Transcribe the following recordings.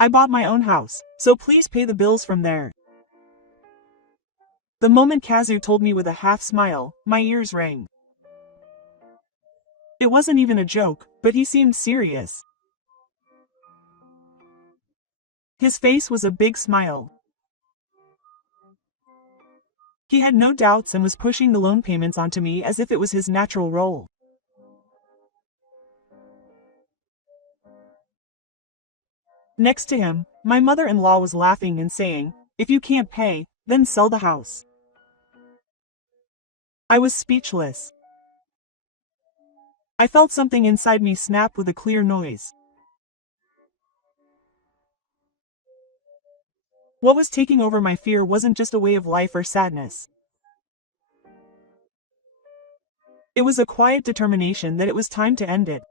I bought my own house, so please pay the bills from there. The moment Kazu told me with a half smile, my ears rang. It wasn't even a joke, but he seemed serious. His face was a big smile. He had no doubts and was pushing the loan payments onto me as if it was his natural role. Next to him, my mother-in-law was laughing and saying, "If you can't pay, then sell the house." I was speechless. I felt something inside me snap with a clear noise. What was taking over my fear wasn't just a way of life or sadness. It was a quiet determination that it was time to end it.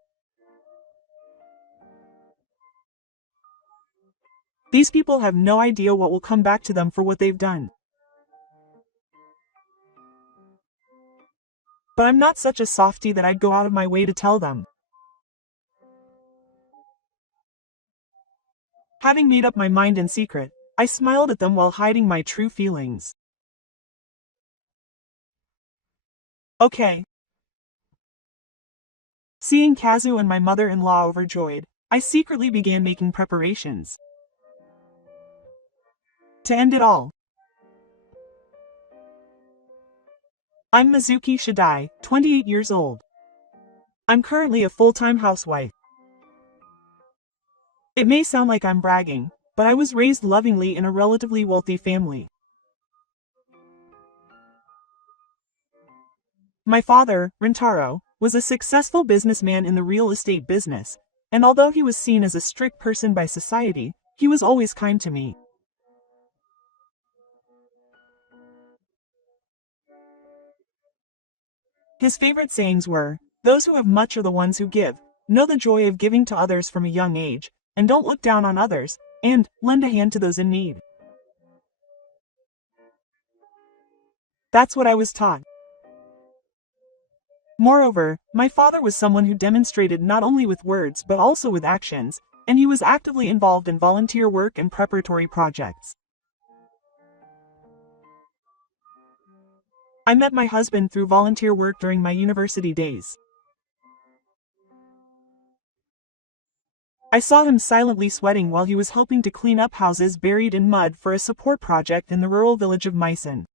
These people have no idea what will come back to them for what they've done. But I'm not such a softie that I'd go out of my way to tell them. Having made up my mind in secret, I smiled at them while hiding my true feelings. Okay. Seeing Kazu and my mother-in-law overjoyed, I secretly began making preparations to end it all. I'm Mizuki Shidai, 28 years old. I'm currently a full-time housewife. It may sound like I'm bragging, but I was raised lovingly in a relatively wealthy family. My father, Rintaro, was a successful businessman in the real estate business, and although he was seen as a strict person by society, he was always kind to me. His favorite sayings were, "Those who have much are the ones who give, know the joy of giving to others from a young age, and don't look down on others, and lend a hand to those in need." That's what I was taught. Moreover, my father was someone who demonstrated not only with words but also with actions, and he was actively involved in volunteer work and preparatory projects. I met my husband through volunteer work during my university days. I saw him silently sweating while he was helping to clean up houses buried in mud for a support project in the rural village of Meissen.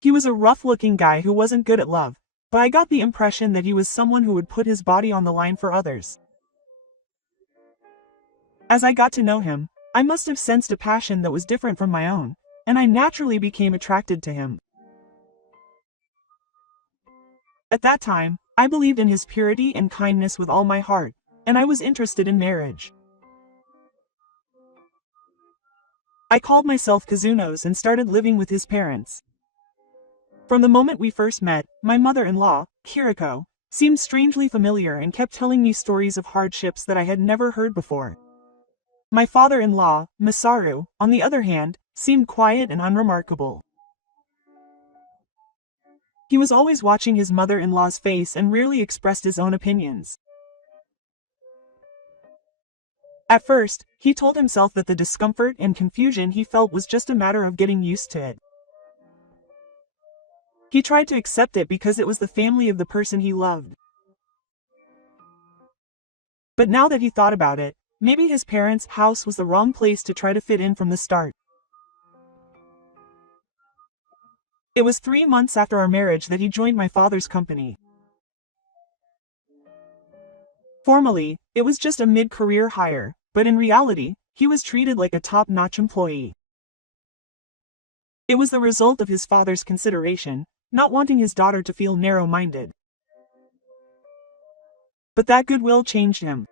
He was a rough-looking guy who wasn't good at love, but I got the impression that he was someone who would put his body on the line for others. As I got to know him, I must have sensed a passion that was different from my own, and I naturally became attracted to him. At that time, I believed in his purity and kindness with all my heart, and I was interested in marriage. I called myself Kazunos and started living with his parents. From the moment we first met, my mother-in-law, Kiriko, seemed strangely familiar and kept telling me stories of hardships that I had never heard before. My father-in-law, Masaru, on the other hand, seemed quiet and unremarkable. He was always watching his mother-in-law's face and rarely expressed his own opinions. At first, he told himself that the discomfort and confusion he felt was just a matter of getting used to it. He tried to accept it because it was the family of the person he loved. But now that he thought about it, maybe his parents' house was the wrong place to try to fit in from the start. It was 3 months after our marriage that he joined my father's company. Formally, it was just a mid-career hire, but in reality, he was treated like a top-notch employee. It was the result of his father's consideration, not wanting his daughter to feel narrow-minded. But that goodwill changed him.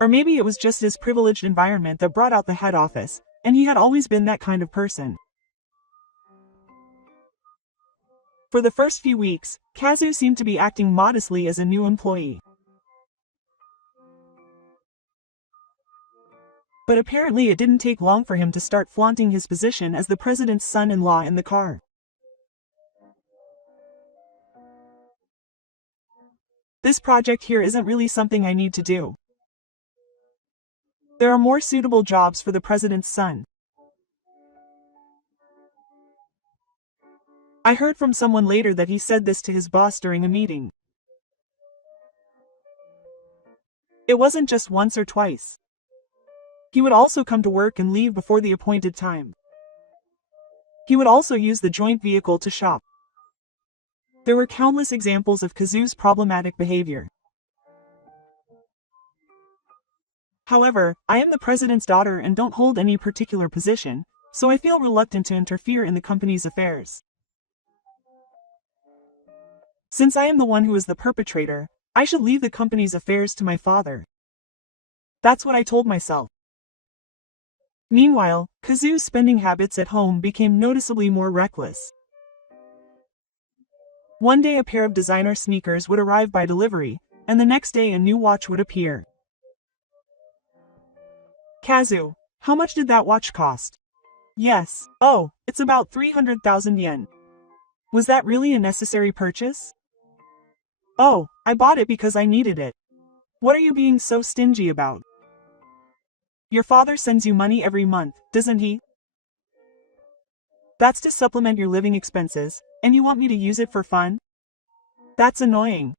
Or maybe it was just his privileged environment that brought out the head office, and he had always been that kind of person. For the first few weeks, Kazu seemed to be acting modestly as a new employee. But apparently it didn't take long for him to start flaunting his position as the president's son-in-law in the car. This project here isn't really something I need to do. There are more suitable jobs for the president's son. I heard from someone later that he said this to his boss during a meeting. It wasn't just once or twice. He would also come to work and leave before the appointed time. He would also use the joint vehicle to shop. There were countless examples of Kazu's problematic behavior. However, I am the president's daughter and don't hold any particular position, so I feel reluctant to interfere in the company's affairs. Since I am the one who is the perpetrator, I should leave the company's affairs to my father. That's what I told myself. Meanwhile, Kazu's spending habits at home became noticeably more reckless. One day a pair of designer sneakers would arrive by delivery, and the next day a new watch would appear. Kazu, how much did that watch cost? Yes. Oh, it's about 300,000 yen. Was that really a necessary purchase? Oh, I bought it because I needed it. What are you being so stingy about? Your father sends you money every month, doesn't he? That's to supplement your living expenses, and you want me to use it for fun? That's annoying.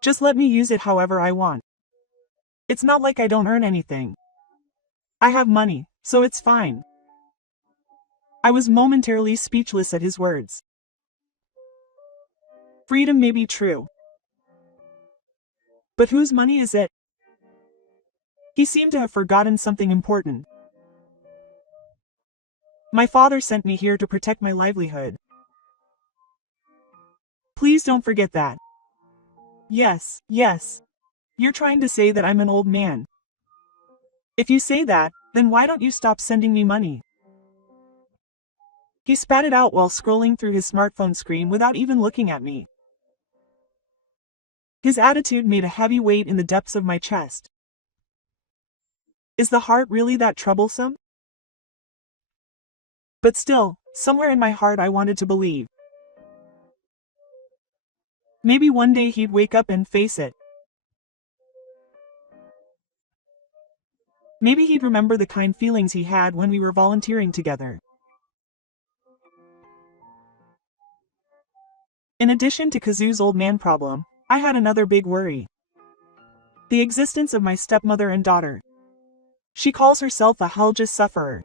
Just let me use it however I want. It's not like I don't earn anything. I have money, so it's fine. I was momentarily speechless at his words. Freedom may be true. But whose money is it? He seemed to have forgotten something important. My father sent me here to protect my livelihood. Please don't forget that. Yes, yes. You're trying to say that I'm an old man. If you say that, then why don't you stop sending me money? He spat it out while scrolling through his smartphone screen without even looking at me. His attitude made a heavy weight in the depths of my chest. Is the heart really that troublesome? But still, somewhere in my heart I wanted to believe. Maybe one day he'd wake up and face it. Maybe he'd remember the kind feelings he had when we were volunteering together. In addition to Kazu's old man problem, I had another big worry. The existence of my stepmother and daughter. She calls herself a helpless sufferer.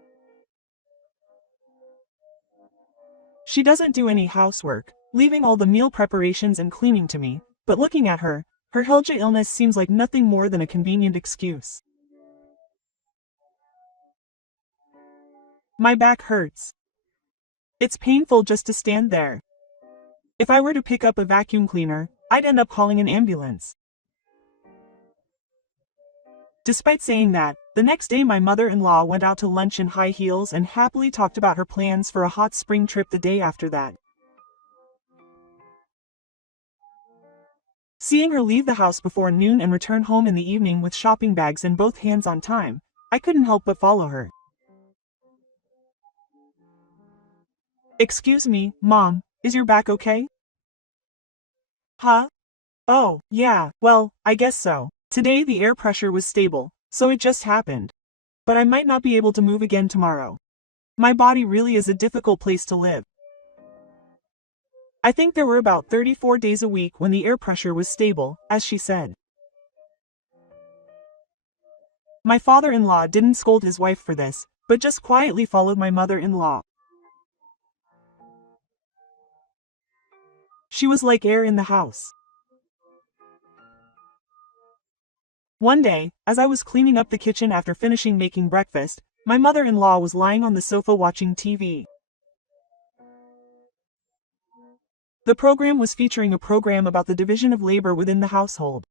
She doesn't do any housework, leaving all the meal preparations and cleaning to me, but looking at her, her Helja illness seems like nothing more than a convenient excuse. My back hurts. It's painful just to stand there. If I were to pick up a vacuum cleaner, I'd end up calling an ambulance. Despite saying that, the next day my mother-in-law went out to lunch in high heels and happily talked about her plans for a hot spring trip the day after that. Seeing her leave the house before noon and return home in the evening with shopping bags in both hands on time, I couldn't help but follow her. Excuse me, Mom, is your back okay? Huh? Oh, yeah, well, I guess so. Today the air pressure was stable, so it just happened. But I might not be able to move again tomorrow. My body really is a difficult place to live. I think there were about 34 days a week when the air pressure was stable, as she said. My father-in-law didn't scold his wife for this, but just quietly followed my mother-in-law. She was like air in the house. One day, as I was cleaning up the kitchen after finishing making breakfast, my mother-in-law was lying on the sofa watching TV. The program was featuring a program about the division of labor within the household.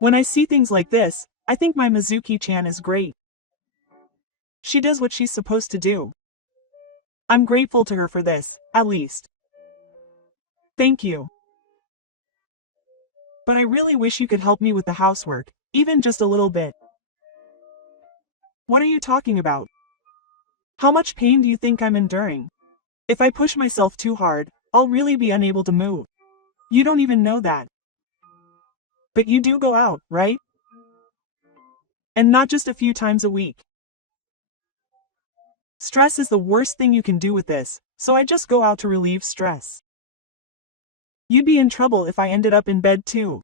When I see things like this, I think my Mizuki-chan is great. She does what she's supposed to do. I'm grateful to her for this, at least. Thank you. But I really wish you could help me with the housework, even just a little bit. What are you talking about? How much pain do you think I'm enduring? If I push myself too hard, I'll really be unable to move. You don't even know that. But you do go out, right? And not just a few times a week. Stress is the worst thing you can do with this, so I just go out to relieve stress. You'd be in trouble if I ended up in bed too.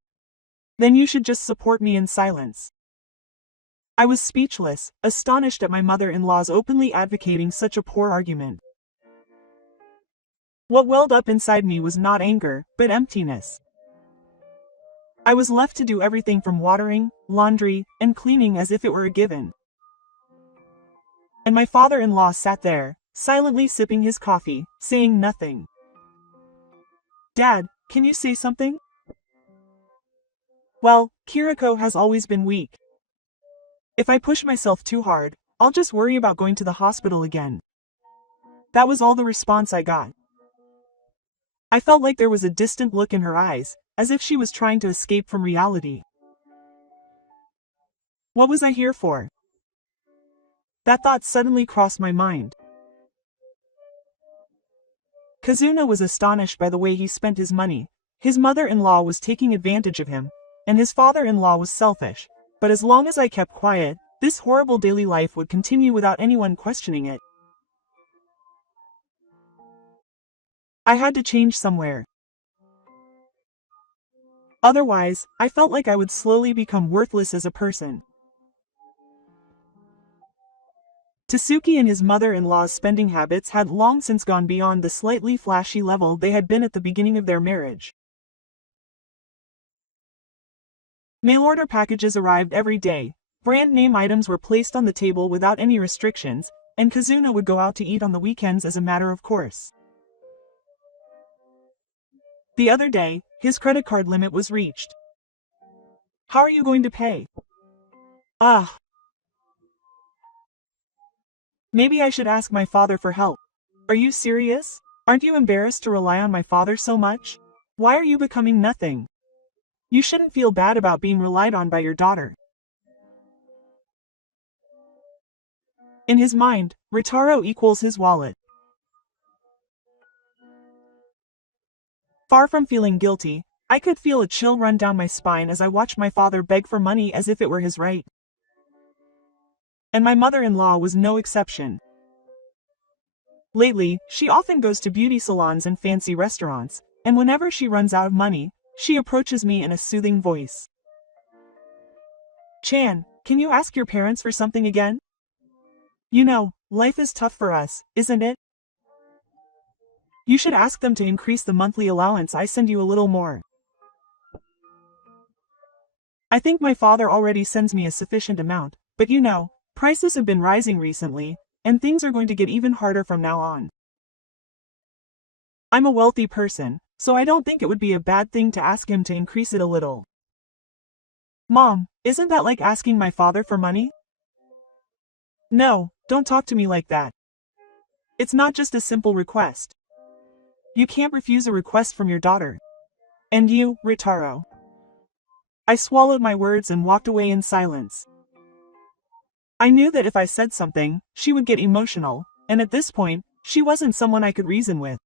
Then you should just support me in silence. I was speechless, astonished at my mother-in-law's openly advocating such a poor argument. What welled up inside me was not anger, but emptiness. I was left to do everything from watering, laundry, and cleaning as if it were a given. And my father-in-law sat there, silently sipping his coffee, saying nothing. Dad, can you say something? Well, Kiriko has always been weak. If I push myself too hard, I'll just worry about going to the hospital again. That was all the response I got. I felt like there was a distant look in her eyes, as if she was trying to escape from reality. What was I here for? That thought suddenly crossed my mind. Kazuna was astonished by the way he spent his money. His mother-in-law was taking advantage of him, and his father-in-law was selfish. But as long as I kept quiet, this horrible daily life would continue without anyone questioning it. I had to change somewhere. Otherwise, I felt like I would slowly become worthless as a person. Tasuki and his mother-in-law's spending habits had long since gone beyond the slightly flashy level they had been at the beginning of their marriage. Mail-order packages arrived every day, brand-name items were placed on the table without any restrictions, and Kazuna would go out to eat on the weekends as a matter of course. The other day, his credit card limit was reached. How are you going to pay? Maybe I should ask my father for help. Are you serious? Aren't you embarrassed to rely on my father so much? Why are you becoming nothing? You shouldn't feel bad about being relied on by your daughter. In his mind, Ritaro equals his wallet. Far from feeling guilty, I could feel a chill run down my spine as I watched my father beg for money as if it were his right. And my mother-in-law was no exception. Lately, she often goes to beauty salons and fancy restaurants, and whenever she runs out of money, she approaches me in a soothing voice. Chan, can you ask your parents for something again? You know, life is tough for us, isn't it? You should ask them to increase the monthly allowance I send you a little more. I think my father already sends me a sufficient amount, but you know, prices have been rising recently, and things are going to get even harder from now on. I'm a wealthy person, so I don't think it would be a bad thing to ask him to increase it a little. Mom, isn't that like asking my father for money? No, don't talk to me like that. It's not just a simple request. You can't refuse a request from your daughter. And you, Ritaro. I swallowed my words and walked away in silence. I knew that if I said something, she would get emotional, and at this point, she wasn't someone I could reason with.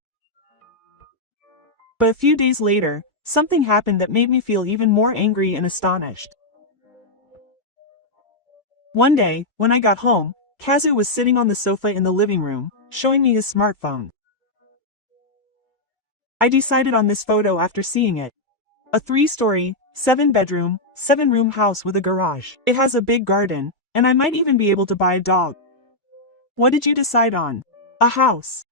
But a few days later, something happened that made me feel even more angry and astonished. One day, when I got home, Kazu was sitting on the sofa in the living room, showing me his smartphone. I decided on this photo after seeing it. A 3-story, 7-bedroom, 7-room house with a garage. It has a big garden, and I might even be able to buy a dog. What did you decide on? A house?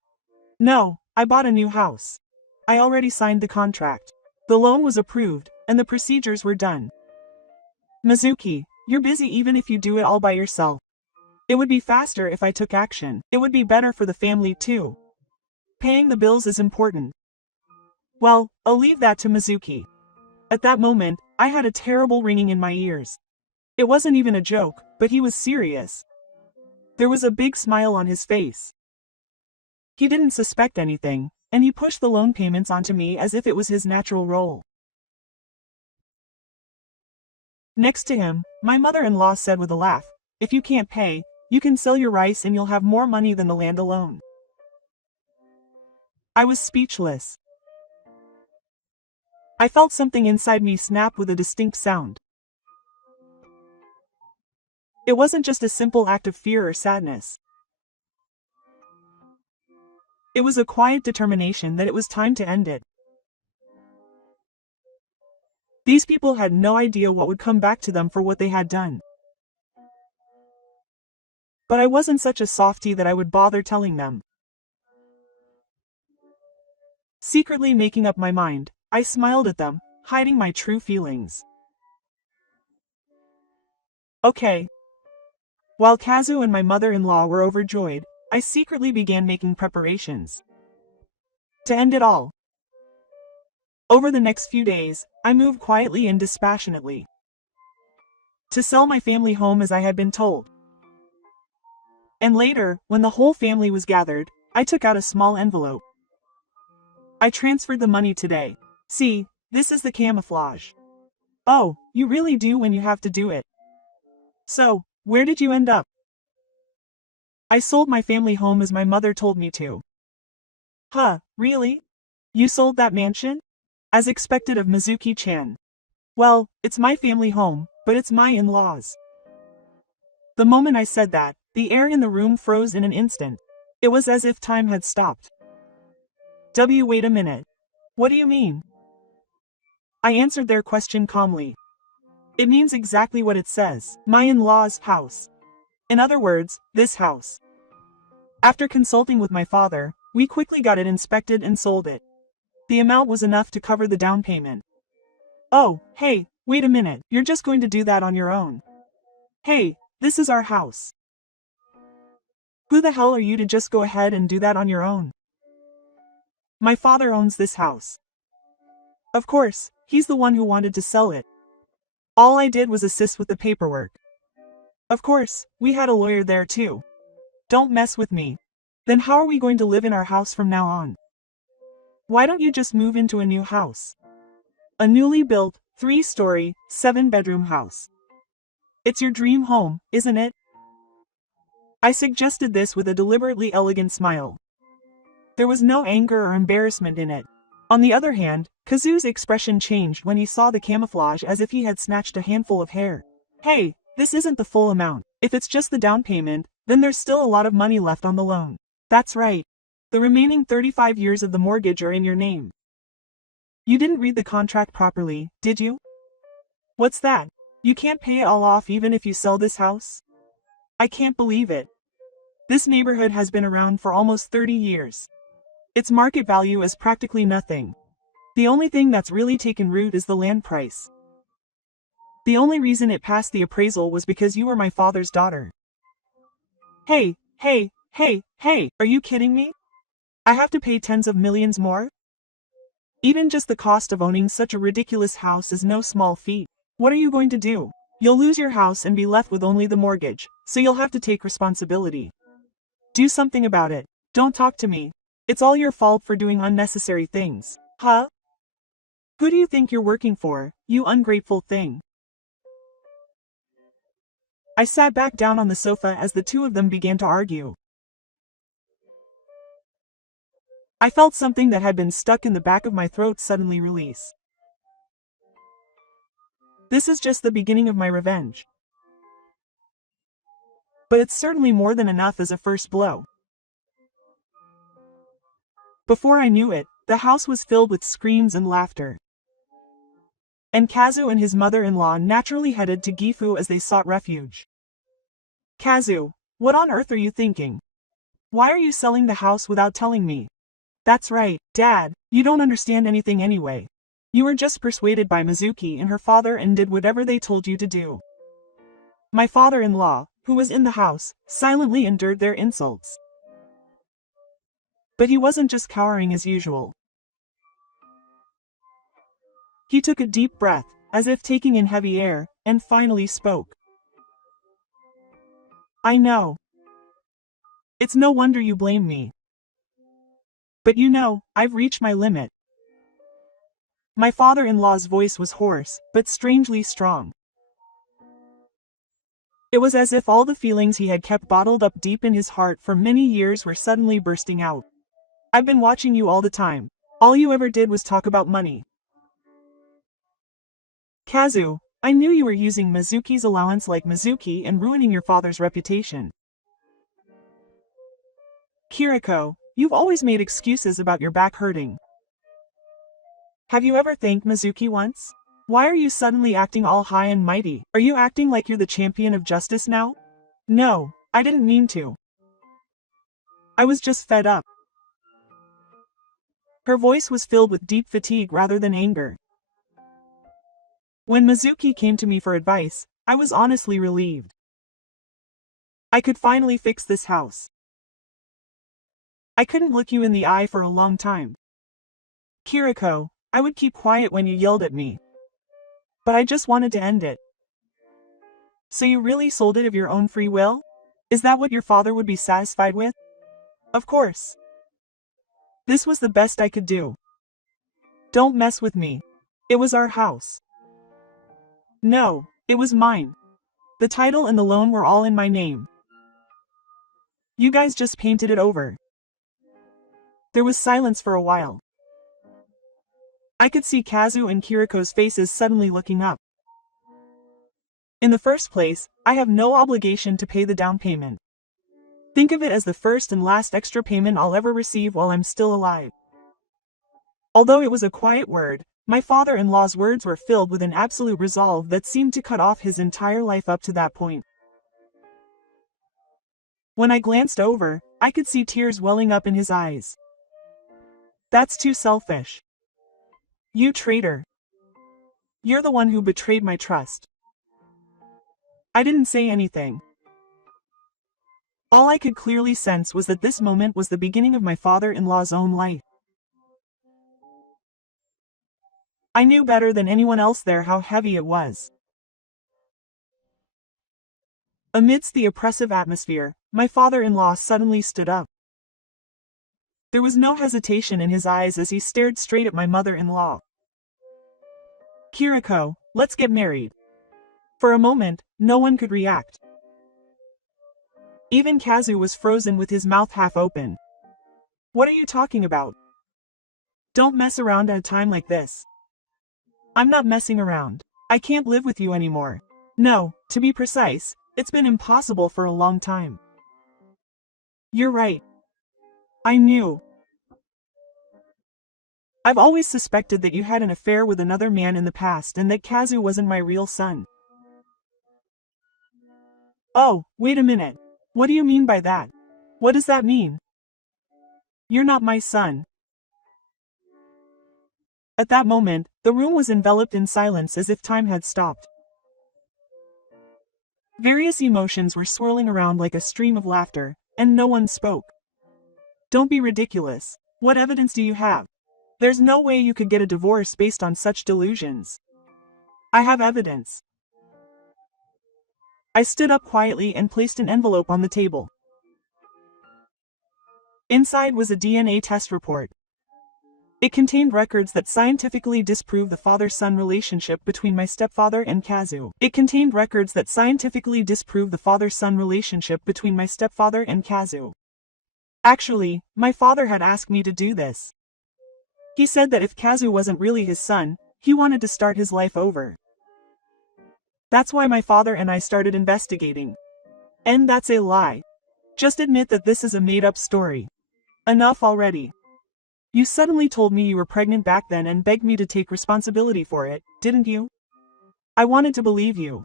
No, I bought a new house. I already signed the contract. The loan was approved, and the procedures were done. Mizuki, you're busy even if you do it all by yourself. It would be faster if I took action. It would be better for the family too. Paying the bills is important. Well, I'll leave that to Mizuki. At that moment, I had a terrible ringing in my ears. It wasn't even a joke, but he was serious. There was a big smile on his face. He didn't suspect anything, and he pushed the loan payments onto me as if it was his natural role. Next to him, my mother-in-law said with a laugh, "If you can't pay, you can sell your rice and you'll have more money than the land alone." I was speechless. I felt something inside me snap with a distinct sound. It wasn't just a simple act of fear or sadness. It was a quiet determination that it was time to end it. These people had no idea what would come back to them for what they had done. But I wasn't such a softie that I would bother telling them. Secretly making up my mind, I smiled at them, hiding my true feelings. Okay. While Kazu and my mother-in-law were overjoyed, I secretly began making preparations to end it all. Over the next few days, I moved quietly and dispassionately to sell my family home as I had been told. And later, when the whole family was gathered, I took out a small envelope. I transferred the money today. See, this is the camouflage. Oh, you really do when you have to do it. So, where did you end up? I sold my family home as my mother told me to. Huh, really? You sold that mansion? As expected of Mizuki-chan. Well, it's my family home, but it's my in-laws. The moment I said that, the air in the room froze in an instant. It was as if time had stopped. Wait a minute. What do you mean? I answered their question calmly. It means exactly what it says, my in-laws' house. In other words, this house. After consulting with my father, we quickly got it inspected and sold it. The amount was enough to cover the down payment. Oh, hey, wait a minute, you're just going to do that on your own. Hey, this is our house. Who the hell are you to just go ahead and do that on your own? My father owns this house. Of course, he's the one who wanted to sell it. All I did was assist with the paperwork. Of course, we had a lawyer there too. Don't mess with me. Then how are we going to live in our house from now on? Why don't you just move into a new house? A newly built, 3-story, 7-bedroom house. It's your dream home, isn't it? I suggested this with a deliberately elegant smile. There was no anger or embarrassment in it. On the other hand, Kazu's expression changed when he saw the camouflage as if he had snatched a handful of hair. Hey, this isn't the full amount. If it's just the down payment, then there's still a lot of money left on the loan. That's right. The remaining 35 years of the mortgage are in your name. You didn't read the contract properly, did you? What's that? You can't pay it all off even if you sell this house? I can't believe it. This neighborhood has been around for almost 30 years. Its market value is practically nothing. The only thing that's really taken root is the land price. The only reason it passed the appraisal was because you were my father's daughter. Hey, are you kidding me? I have to pay tens of millions more? Even just the cost of owning such a ridiculous house is no small feat. What are you going to do? You'll lose your house and be left with only the mortgage, so you'll have to take responsibility. Do something about it. Don't talk to me. It's all your fault for doing unnecessary things. Huh? Who do you think you're working for, you ungrateful thing? I sat back down on the sofa as the two of them began to argue. I felt something that had been stuck in the back of my throat suddenly release. This is just the beginning of my revenge. But it's certainly more than enough as a first blow. Before I knew it, the house was filled with screams and laughter. And Kazu and his mother-in-law naturally headed to Gifu as they sought refuge. Kazu, what on earth are you thinking? Why are you selling the house without telling me? That's right, Dad, you don't understand anything anyway. You were just persuaded by Mizuki and her father and did whatever they told you to do. My father-in-law, who was in the house, silently endured their insults. But he wasn't just cowering as usual. He took a deep breath, as if taking in heavy air, and finally spoke. I know. It's no wonder you blame me. But you know, I've reached my limit. My father-in-law's voice was hoarse, but strangely strong. It was as if all the feelings he had kept bottled up deep in his heart for many years were suddenly bursting out. I've been watching you all the time. All you ever did was talk about money. Kazu, I knew you were using Mizuki's allowance like Mizuki and ruining your father's reputation. Kiriko, you've always made excuses about your back hurting. Have you ever thanked Mizuki once? Why are you suddenly acting all high and mighty? Are you acting like you're the champion of justice now? No, I didn't mean to. I was just fed up. Her voice was filled with deep fatigue rather than anger. When Mizuki came to me for advice, I was honestly relieved. I could finally fix this house. I couldn't look you in the eye for a long time. Kiriko, I would keep quiet when you yelled at me. But I just wanted to end it. So you really sold it of your own free will? Is that what your father would be satisfied with? Of course. This was the best I could do. Don't mess with me. It was our house. No, it was mine. The title and the loan were all in my name. You guys just painted it over. There was silence for a while. I could see Kazu and Kiriko's faces suddenly looking up. In the first place, I have no obligation to pay the down payment. Think of it as the first and last extra payment I'll ever receive while I'm still alive. Although it was a quiet word, my father-in-law's words were filled with an absolute resolve that seemed to cut off his entire life up to that point. When I glanced over, I could see tears welling up in his eyes. That's too selfish. You traitor. You're the one who betrayed my trust. I didn't say anything. All I could clearly sense was that this moment was the beginning of my father-in-law's own life. I knew better than anyone else there how heavy it was. Amidst the oppressive atmosphere, my father-in-law suddenly stood up. There was no hesitation in his eyes as he stared straight at my mother-in-law. Kiriko, let's get married. For a moment, no one could react. Even Kazu was frozen with his mouth half open. What are you talking about? Don't mess around at a time like this. I'm not messing around. I can't live with you anymore. No, to be precise, it's been impossible for a long time. You're right. I knew. I've always suspected that you had an affair with another man in the past and that Kazu wasn't my real son. Oh, wait a minute. What do you mean by that? What does that mean? You're not my son. At that moment, the room was enveloped in silence as if time had stopped. Various emotions were swirling around like a stream of laughter, and no one spoke. Don't be ridiculous. What evidence do you have? There's no way you could get a divorce based on such delusions. I have evidence. I stood up quietly and placed an envelope on the table. Inside was a DNA test report. It contained records that scientifically disprove the father-son relationship between my stepfather and Kazu. Actually, my father had asked me to do this. He said that if Kazu wasn't really his son, he wanted to start his life over. That's why my father and I started investigating. And that's a lie. Just admit that this is a made-up story. Enough already. You suddenly told me you were pregnant back then and begged me to take responsibility for it, didn't you? I wanted to believe you.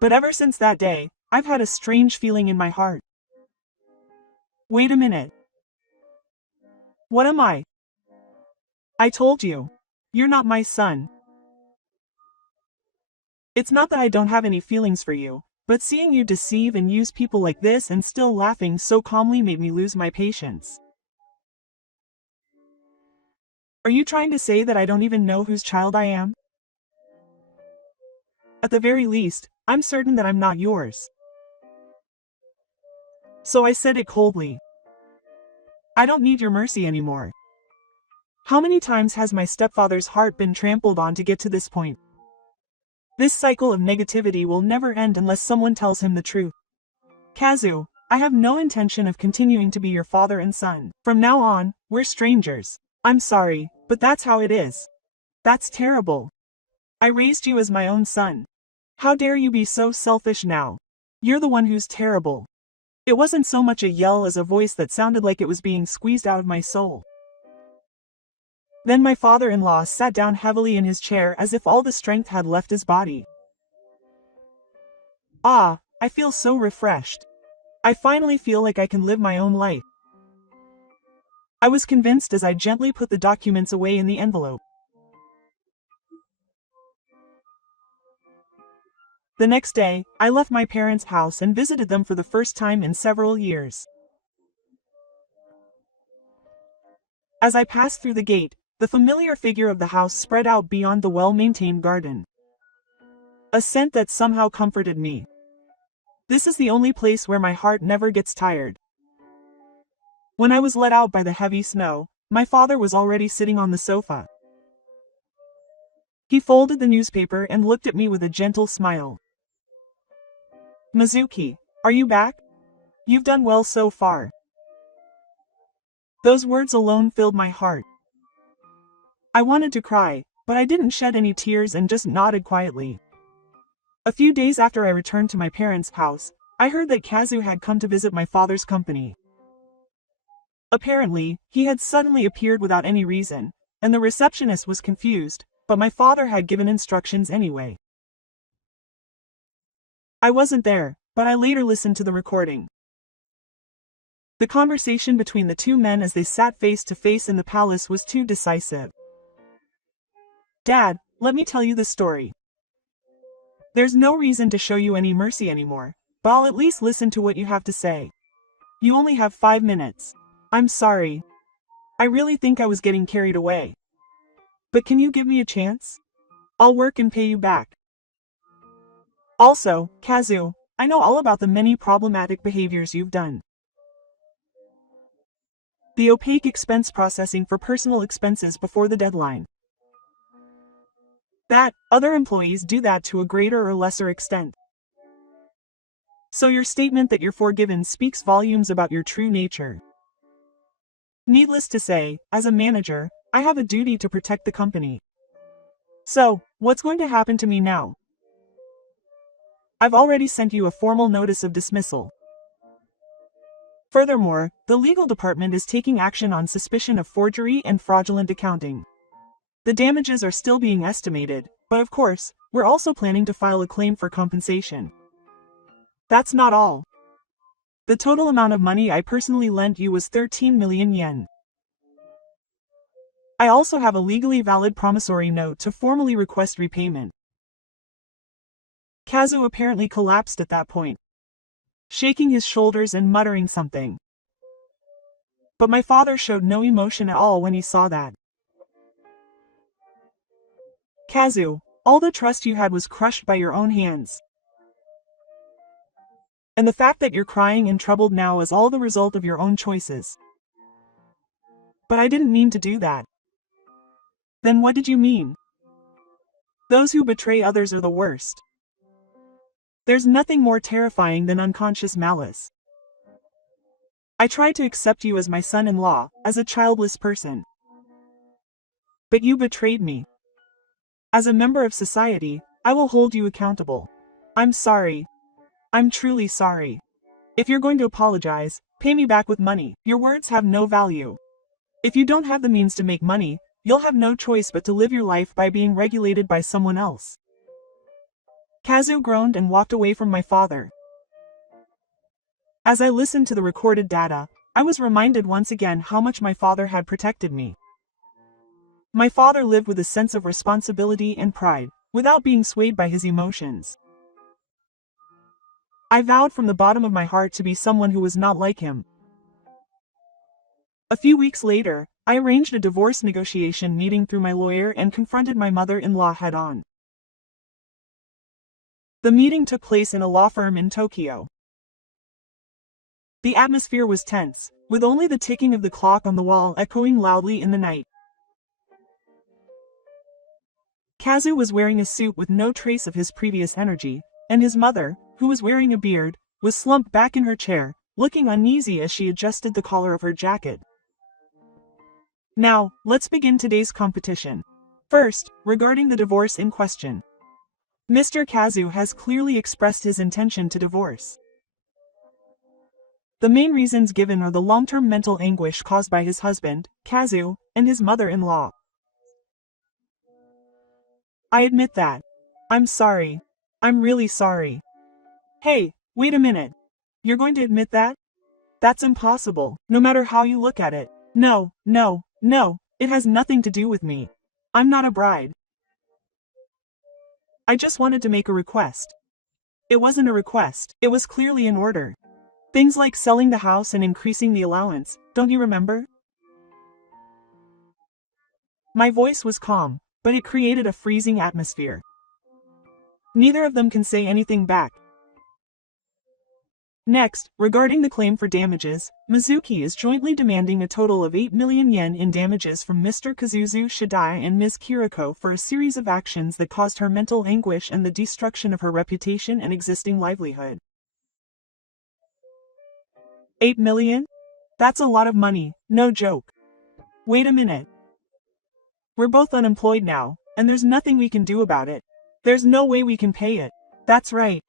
But ever since that day, I've had a strange feeling in my heart. Wait a minute. What am I? I told you. You're not my son. It's not that I don't have any feelings for you, but seeing you deceive and use people like this and still laughing so calmly made me lose my patience. Are you trying to say that I don't even know whose child I am? At the very least, I'm certain that I'm not yours. So I said it coldly. I don't need your mercy anymore. How many times has my stepfather's heart been trampled on to get to this point? This cycle of negativity will never end unless someone tells him the truth. Kazu, I have no intention of continuing to be your father and son. From now on, we're strangers. I'm sorry, but that's how it is. That's terrible. I raised you as my own son. How dare you be so selfish now? You're the one who's terrible. It wasn't so much a yell as a voice that sounded like it was being squeezed out of my soul. Then my father-in-law sat down heavily in his chair as if all the strength had left his body. Ah, I feel so refreshed. I finally feel like I can live my own life. I was convinced as I gently put the documents away in the envelope. The next day, I left my parents' house and visited them for the first time in several years. As I passed through the gate, the familiar figure of the house spread out beyond the well-maintained garden. A scent that somehow comforted me. This is the only place where my heart never gets tired. When I was let out by the heavy snow, my father was already sitting on the sofa. He folded the newspaper and looked at me with a gentle smile. Mizuki, are you back? You've done well so far. Those words alone filled my heart. I wanted to cry, but I didn't shed any tears and just nodded quietly. A few days after I returned to my parents' house, I heard that Kazu had come to visit my father's company. Apparently, he had suddenly appeared without any reason, and the receptionist was confused, but my father had given instructions anyway. I wasn't there, but I later listened to the recording. The conversation between the two men as they sat face to face in the palace was too decisive. Dad, let me tell you the story. There's no reason to show you any mercy anymore, but I'll at least listen to what you have to say. You only have 5 minutes. I'm sorry. I really think I was getting carried away. But can you give me a chance? I'll work and pay you back. Also, Kazu, I know all about the many problematic behaviors you've done. The opaque expense processing for personal expenses before the deadline. That, other employees do that to a greater or lesser extent. So your statement that you're forgiven speaks volumes about your true nature. Needless to say, as a manager, I have a duty to protect the company. So, what's going to happen to me now? I've already sent you a formal notice of dismissal. Furthermore, the legal department is taking action on suspicion of forgery and fraudulent accounting. The damages are still being estimated, but of course, we're also planning to file a claim for compensation. That's not all. The total amount of money I personally lent you was 13 million yen. I also have a legally valid promissory note to formally request repayment. Kazu apparently collapsed at that point, shaking his shoulders and muttering something. But my father showed no emotion at all when he saw that. Kazu, all the trust you had was crushed by your own hands. And the fact that you're crying and troubled now is all the result of your own choices. But I didn't mean to do that. Then what did you mean? Those who betray others are the worst. There's nothing more terrifying than unconscious malice. I tried to accept you as my son-in-law, as a childless person. But you betrayed me. As a member of society, I will hold you accountable. I'm sorry. I'm truly sorry. If you're going to apologize, pay me back with money. Your words have no value. If you don't have the means to make money, you'll have no choice but to live your life by being regulated by someone else. Kazu groaned and walked away from my father. As I listened to the recorded data, I was reminded once again how much my father had protected me. My father lived with a sense of responsibility and pride, without being swayed by his emotions. I vowed from the bottom of my heart to be someone who was not like him. A few weeks later, I arranged a divorce negotiation meeting through my lawyer and confronted my mother-in-law head-on. The meeting took place in a law firm in Tokyo. The atmosphere was tense, with only the ticking of the clock on the wall echoing loudly in the night. Kazu was wearing a suit with no trace of his previous energy, and his mother, who was wearing a beard, was slumped back in her chair, looking uneasy as she adjusted the collar of her jacket. Now, let's begin today's competition. First, regarding the divorce in question. Mr. Kazu has clearly expressed his intention to divorce. The main reasons given are the long-term mental anguish caused by his husband, Kazu, and his mother-in-law. I admit that. I'm sorry. I'm really sorry. Hey, wait a minute. You're going to admit that? That's impossible, no matter how you look at it. No, it has nothing to do with me. I'm not a bride. I just wanted to make a request. It wasn't a request, it was clearly an order. Things like selling the house and increasing the allowance, don't you remember? My voice was calm, but it created a freezing atmosphere. Neither of them can say anything back. Next, regarding the claim for damages, Mizuki is jointly demanding a total of 8 million yen in damages from Mr. Kazuzu Shidai and Ms. Kiriko for a series of actions that caused her mental anguish and the destruction of her reputation and existing livelihood. 8 million? That's a lot of money, no joke. Wait a minute. We're both unemployed now, and there's nothing we can do about it. There's no way we can pay it. That's right.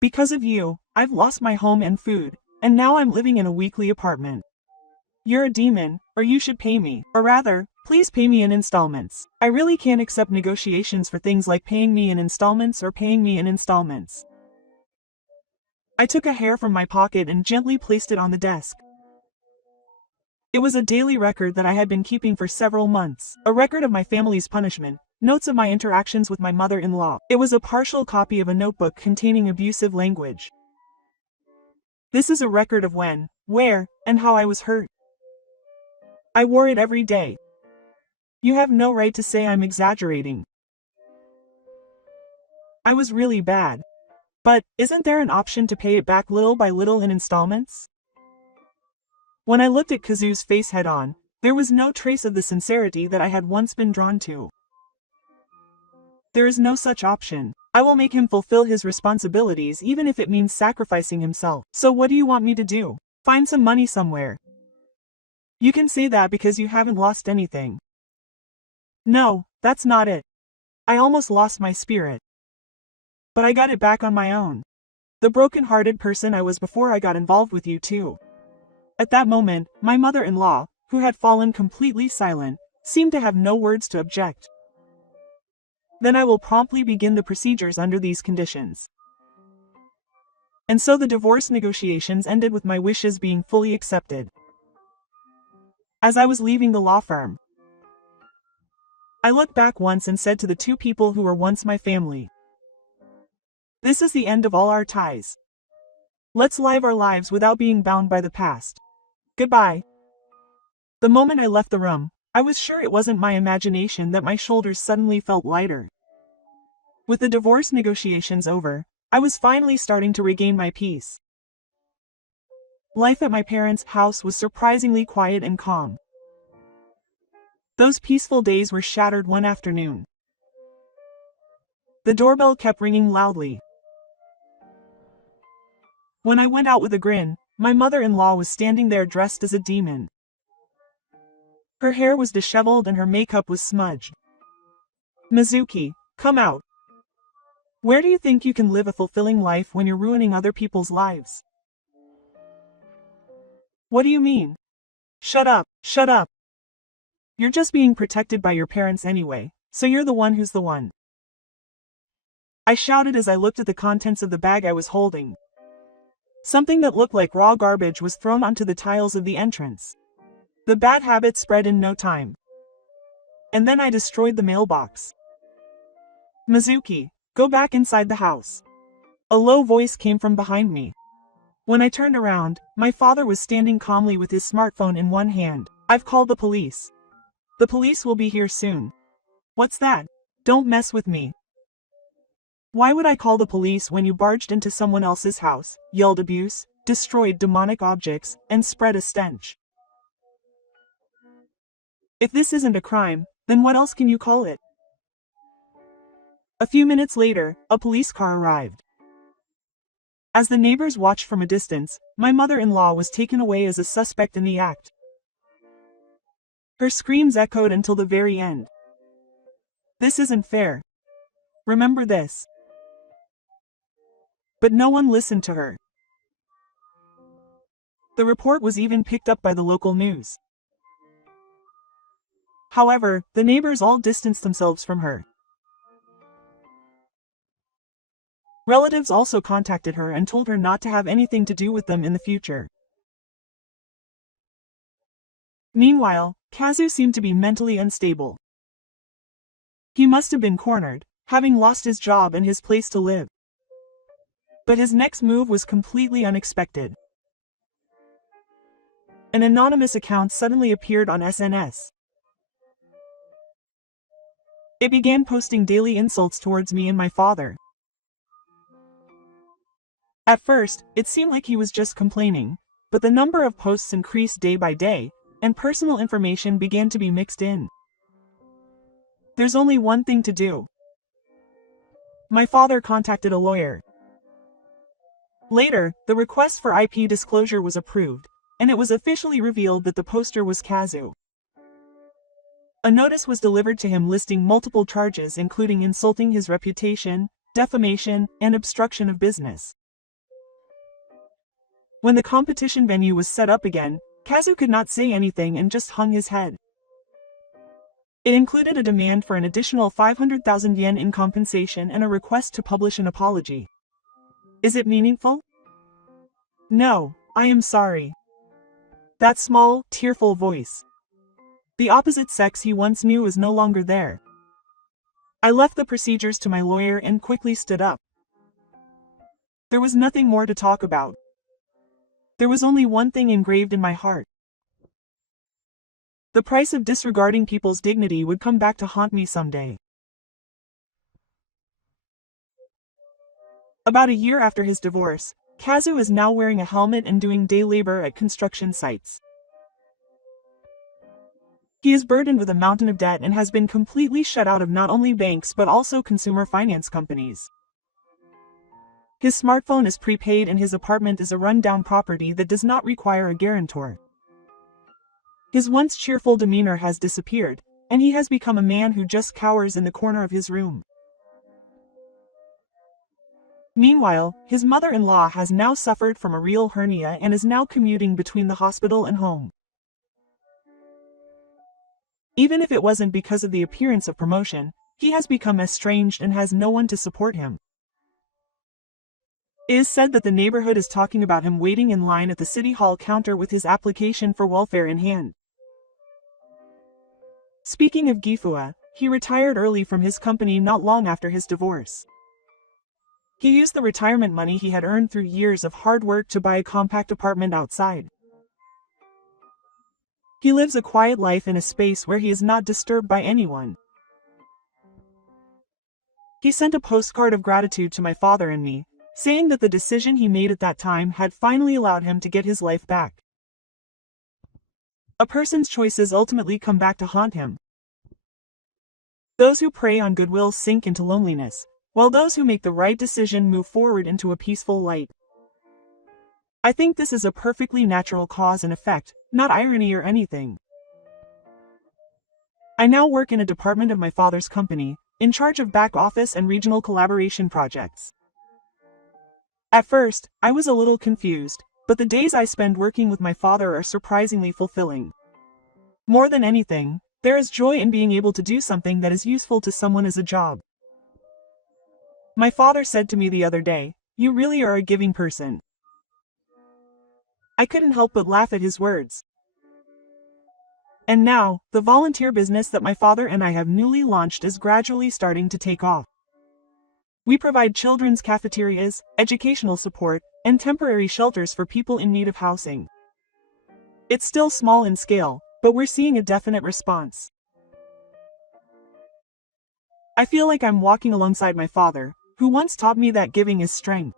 Because of you, I've lost my home and food, and now I'm living in a weekly apartment. You're a demon, or you should pay me, or rather, please pay me in installments. I really can't accept negotiations for things like paying me in installments or paying me in installments. I took a hair from my pocket and gently placed it on the desk. It was a daily record that I had been keeping for several months, a record of my family's punishment, notes of my interactions with my mother-in-law. It was a partial copy of a notebook containing abusive language. This is a record of when, where, and how I was hurt. I wore it every day. You have no right to say I'm exaggerating. I was really bad. But, isn't there an option to pay it back little by little in installments? When I looked at Kazu's face head-on, there was no trace of the sincerity that I had once been drawn to. There is no such option. I will make him fulfill his responsibilities even if it means sacrificing himself. So what do you want me to do? Find some money somewhere. You can say that because you haven't lost anything. No, that's not it. I almost lost my spirit. But I got it back on my own. The broken-hearted person I was before I got involved with you too. At that moment, my mother-in-law, who had fallen completely silent, seemed to have no words to object. Then I will promptly begin the procedures under these conditions. And so the divorce negotiations ended with my wishes being fully accepted. As I was leaving the law firm, I looked back once and said to the two people who were once my family, "This is the end of all our ties. Let's live our lives without being bound by the past. Goodbye." The moment I left the room, I was sure it wasn't my imagination that my shoulders suddenly felt lighter. With the divorce negotiations over, I was finally starting to regain my peace. Life at my parents' house was surprisingly quiet and calm. Those peaceful days were shattered one afternoon. The doorbell kept ringing loudly. When I went out with a grin, my mother-in-law was standing there dressed as a demon. Her hair was disheveled and her makeup was smudged. "Mizuki, come out. Where do you think you can live a fulfilling life when you're ruining other people's lives?" "What do you mean?" Shut up. You're just being protected by your parents anyway, so you're the one who's the one." I shouted as I looked at the contents of the bag I was holding. Something that looked like raw garbage was thrown onto the tiles of the entrance. The bad habit spread in no time. And then I destroyed the mailbox. "Mizuki, go back inside the house." A low voice came from behind me. When I turned around, my father was standing calmly with his smartphone in one hand. "I've called the police. The police will be here soon." "What's that? Don't mess with me." "Why would I call the police when you barged into someone else's house, yelled abuse, destroyed demonic objects, and spread a stench? If this isn't a crime, then what else can you call it?" A few minutes later, a police car arrived. As the neighbors watched from a distance, my mother-in-law was taken away as a suspect in the act. Her screams echoed until the very end. This isn't fair. Remember this. But no one listened to her. The report was even picked up by the local news. However, the neighbors all distanced themselves from her. Relatives also contacted her and told her not to have anything to do with them in the future. Meanwhile, Kazu seemed to be mentally unstable. He must have been cornered, having lost his job and his place to live. But his next move was completely unexpected. An anonymous account suddenly appeared on SNS. It began posting daily insults towards me and my father. At first, it seemed like he was just complaining, but the number of posts increased day by day, and personal information began to be mixed in. There's only one thing to do. My father contacted a lawyer. Later, the request for IP disclosure was approved, and it was officially revealed that the poster was Kazu. A notice was delivered to him listing multiple charges including insulting his reputation, defamation, and obstruction of business. When the competition venue was set up again, Kazu could not say anything and just hung his head. It included a demand for an additional 500,000 yen in compensation and a request to publish an apology. Is it meaningful? No, I am sorry. That small, tearful voice. The opposite sex he once knew is no longer there. I left the procedures to my lawyer and quickly stood up. There was nothing more to talk about. There was only one thing engraved in my heart. The price of disregarding people's dignity would come back to haunt me someday. About a year after his divorce, Kazu is now wearing a helmet and doing day labor at construction sites. He is burdened with a mountain of debt and has been completely shut out of not only banks but also consumer finance companies. His smartphone is prepaid and his apartment is a run-down property that does not require a guarantor. His once cheerful demeanor has disappeared, and he has become a man who just cowers in the corner of his room. Meanwhile, his mother-in-law has now suffered from a real hernia and is now commuting between the hospital and home. Even if it wasn't because of the appearance of promotion, he has become estranged and has no one to support him. It is said that the neighborhood is talking about him waiting in line at the city hall counter with his application for welfare in hand. Speaking of Gifuwa, he retired early from his company not long after his divorce. He used the retirement money he had earned through years of hard work to buy a compact apartment outside. He lives a quiet life in a space where he is not disturbed by anyone. He sent a postcard of gratitude to my father and me, saying that the decision he made at that time had finally allowed him to get his life back. A person's choices ultimately come back to haunt him. Those who prey on goodwill sink into loneliness, while those who make the right decision move forward into a peaceful light. I think this is a perfectly natural cause and effect, not irony or anything. I now work in a department of my father's company, in charge of back office and regional collaboration projects. At first, I was a little confused, but the days I spend working with my father are surprisingly fulfilling. More than anything, there is joy in being able to do something that is useful to someone as a job. My father said to me the other day, "You really are a giving person." I couldn't help but laugh at his words. And now, the volunteer business that my father and I have newly launched is gradually starting to take off. We provide children's cafeterias, educational support, and temporary shelters for people in need of housing. It's still small in scale, but we're seeing a definite response. I feel like I'm walking alongside my father, who once taught me that giving is strength.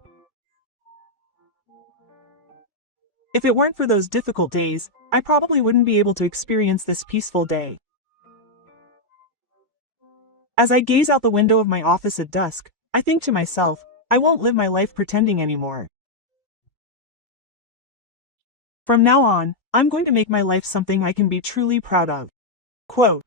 If it weren't for those difficult days, I probably wouldn't be able to experience this peaceful day. As I gaze out the window of my office at dusk, I think to myself, I won't live my life pretending anymore. From now on, I'm going to make my life something I can be truly proud of. Quote.